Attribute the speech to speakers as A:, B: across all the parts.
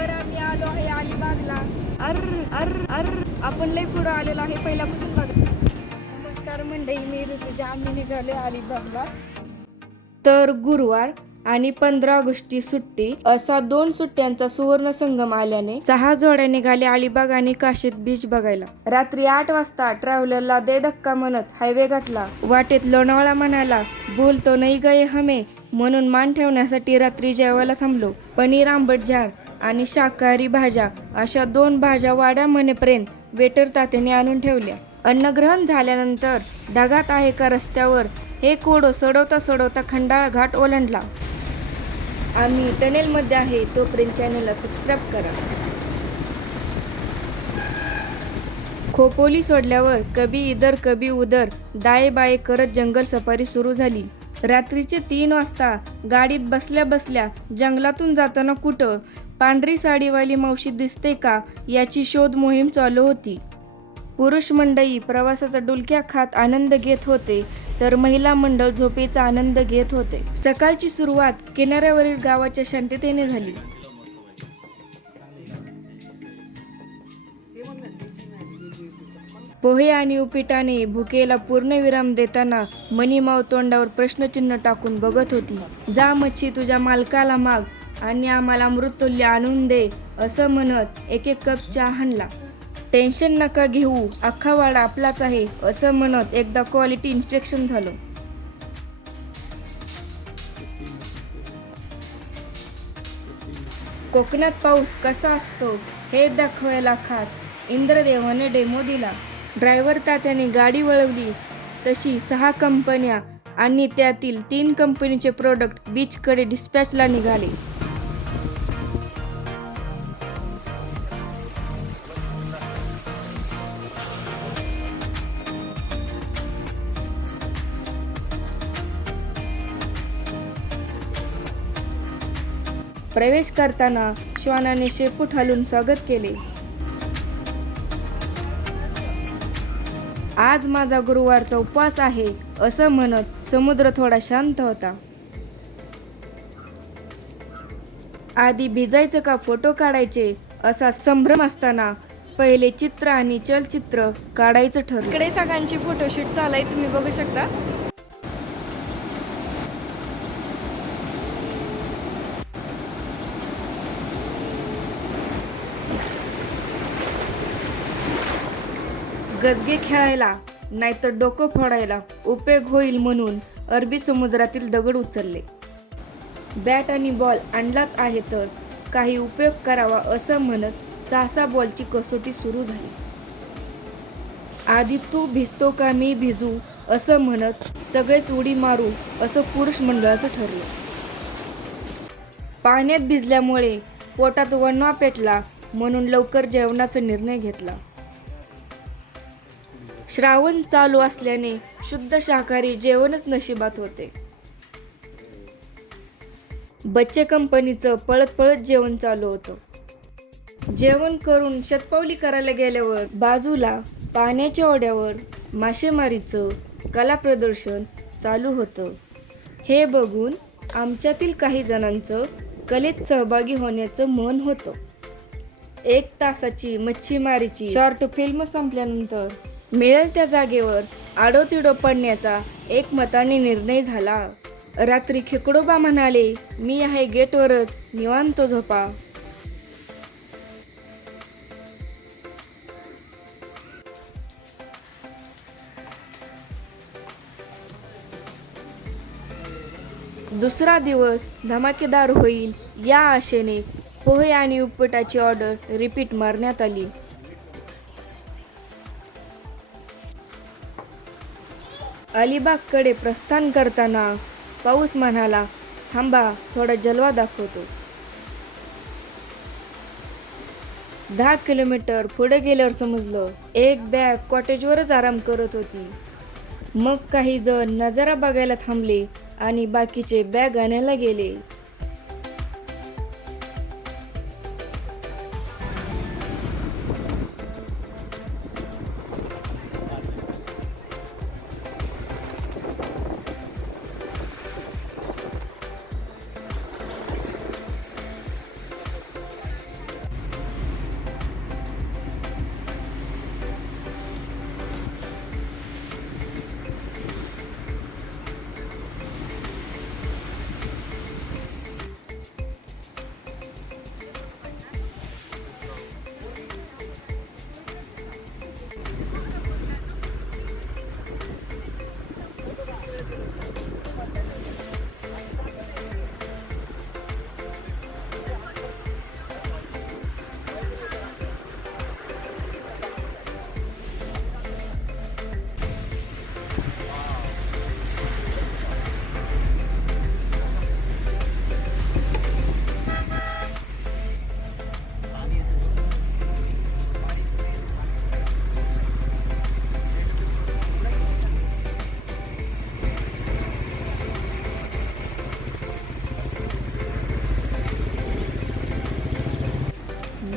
A: तर आम्ही आलो आहे अलिबागला. अर अर अर. आपण लई पुढं आलेलो आहे पहिल्यापासून बघा. नमस्कार मंडई मी ऋतुजा. आम्ही निघाले अलिबागला. तर गुरुवार आणि पंधरा ऑगस्टची सुट्टी. असा दोन सुट्ट्यांचा सुवर्ण संगम आल्याने सहा जोड्या निघाले अलिबाग आणि काशीद बीच बघायला. रात्री आठ वाजता ट्रॅव्हलरला दे धक्का म्हणत हायवे गाठला. वाटेत लोणावळा म्हणाला बोलतो नाही गये हमे. म्हणून मान ठेवण्यासाठी रात्री जेवायला थांबलो. पनीर आंबट झाड. आणि शाकाहारी भाज्या अशा दोन भाज्या वाड्या म्हणेपर्यंत वेटर तात्याने आणून ठेवल्या. अन्नग्रहण झाल्यानंतर ढगात आहे का रस्त्यावर हे कोडं सडवता सडवता खंडाळ घाट ओलांडला. आम्ही टनेलमध्ये आहे तोपर्यंत चॅनलला सबस्क्राईब करा. खोपोली सोडल्यावर कभी इधर कभी उदर दाये बाये करत जंगल सफारी सुरू झाली. रात्रीचे तीन वाजता गाडीत बसल्या बसल्या जंगलातून जाताना कुठं पांढरी साडीवाली मावशी दिसते का याची शोध मोहीम चालू होती. पुरुष मंडळी प्रवासाचा डुलक्या खात आनंद घेत होते तर महिला मंडळ झोपेचा आनंद घेत होते. सकाळची सुरुवात किनाऱ्यावरील गावाच्या शांततेने झाली. पोहे आणि उपिटाने भुकेला पूर्णविराम देताना मनीमाव तोंडावर प्रश्नचिन्ह टाकून बघत होती. जा मच्छी तुझ्या मालकाला माग आणि आम्हाला मृत्युल्य आणून दे असं म्हणत एक एक कप चहा आणला. टेन्शन नका घेऊ अख्खा वाडा आपलाच आहे असं म्हणत एकदा क्वालिटी इन्स्पेक्शन झालं. कोकणात पाऊस कसा असतो हे दाखवायला खास इंद्रदेवाने डेमो दिला. ड्रायव्हर तात्याने गाडी वळवली. तशी सहा कंपन्या आणि त्यातील तीन कंपनीचे प्रोडक्ट बीचकडे डिस्पॅचला निघाले. प्रवेश करताना श्वानाने शेपूट हलून स्वागत केले. आज माझा गुरुवारचा उपवास आहे असं म्हणत समुद्र थोडा शांत होता. आधी भिजायचं का फोटो काढायचे असा संभ्रम असताना पहिले चित्र आणि चलचित्र काढायचं ठरलं. इकडे सगळ्यांची फोटोशूट चालाय तुम्ही बघू शकता. गजगे खेळायला नाहीतर डोकं फोडायला उपयोग होईल म्हणून अरबी समुद्रातील दगड उचलले. बॅट आणि बॉल आणलाच आहे तर काही उपयोग करावा असं म्हणत सहा सहा बॉलची कसोटी सुरू झाली. आधी तू भिजतो का मी भिजू? असं म्हणत सगळेच उडी मारू असं पुरुष मंडळाचं ठरलं. पाण्यात भिजल्यामुळे पोटात वणवा पेटला म्हणून लवकर जेवणाचा निर्णय घेतला. श्रावण चालू असल्याने शुद्ध शाकाहारी जेवणच नशिबात होते. बच्चे कंपनीचं पळत पळत जेवण चालू होतं. जेवण करून शतपावली करायला गेल्यावर बाजूला पाण्याच्या ओढ्यावर मासेमारीचं कला प्रदर्शन चालू होतं. हे बघून आमच्यातील काही जणांचं कलेत सहभागी होण्याचं मन होतं. एक तासाची मच्छीमारीची शॉर्ट फिल्म संपल्यानंतर मिळेल त्या जागेवर आडोतिडो पडण्याचा एकमताने निर्णय झाला. रात्री खेकडोबा म्हणाले मी आहे गेटवरच निवांत झोपा. दुसरा दिवस धमाकेदार होईल या आशेने पोहे आणि उपटाची ऑर्डर रिपीट मारण्यात आली. अलिबागकडे प्रस्थान करताना पाऊस म्हणाला थांबा थोडा जलवा दाखवतो. दहा किलोमीटर पुढे गेल्यावर समजलं एक बॅग कॉटेजवरच आराम करत होती. मग काही जण नजारा बघायला थांबले आणि बाकीचे बॅग आणायला गेले.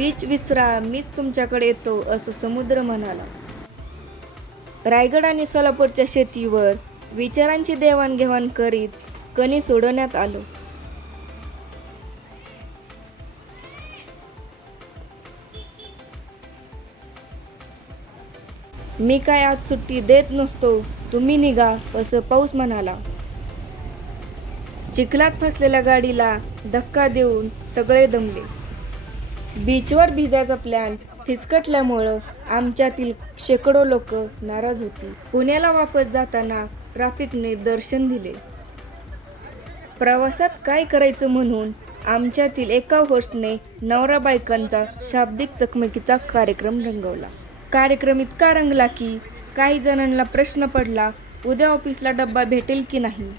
A: बीच विसरा मीच तुमच्याकडे येतो असं समुद्र म्हणाला. रायगड आणि सोलापूरच्या शेतीवर विचारांची देवाणघेवाण करीत कणी सोडवण्यात आलो. मी काय आज सुट्टी देत नसतो तुम्ही निघा असं पाऊस म्हणाला. चिखलात फसलेल्या गाडीला धक्का देऊन सगळे दमले. बीचवर भिजायचा प्लॅन फिसकटल्यामुळं आमच्यातील शेकडो लोक नाराज होती. पुण्याला वापस जाताना ट्रॅफिकने दर्शन दिले. प्रवासात काय करायचं म्हणून आमच्यातील एका होस्टने नवरा बायकांचा शाब्दिक चकमकीचा कार्यक्रम रंगवला. कार्यक्रम इतका रंगला की काही जणांना प्रश्न पडला उद्या ऑफिसला डब्बा भेटेल की नाही?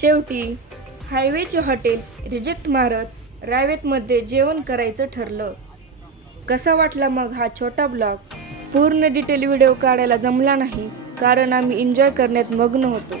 A: शेवटी हायवेचे हॉटेल रिजेक्ट मारत रायवेतमध्ये जेवण करायचं ठरलं. कसा वाटला मग हा छोटा ब्लॉग? पूर्ण डिटेल व्हिडिओ काढायला जमला नाही कारण आम्ही एन्जॉय करण्यात मग्न होतो.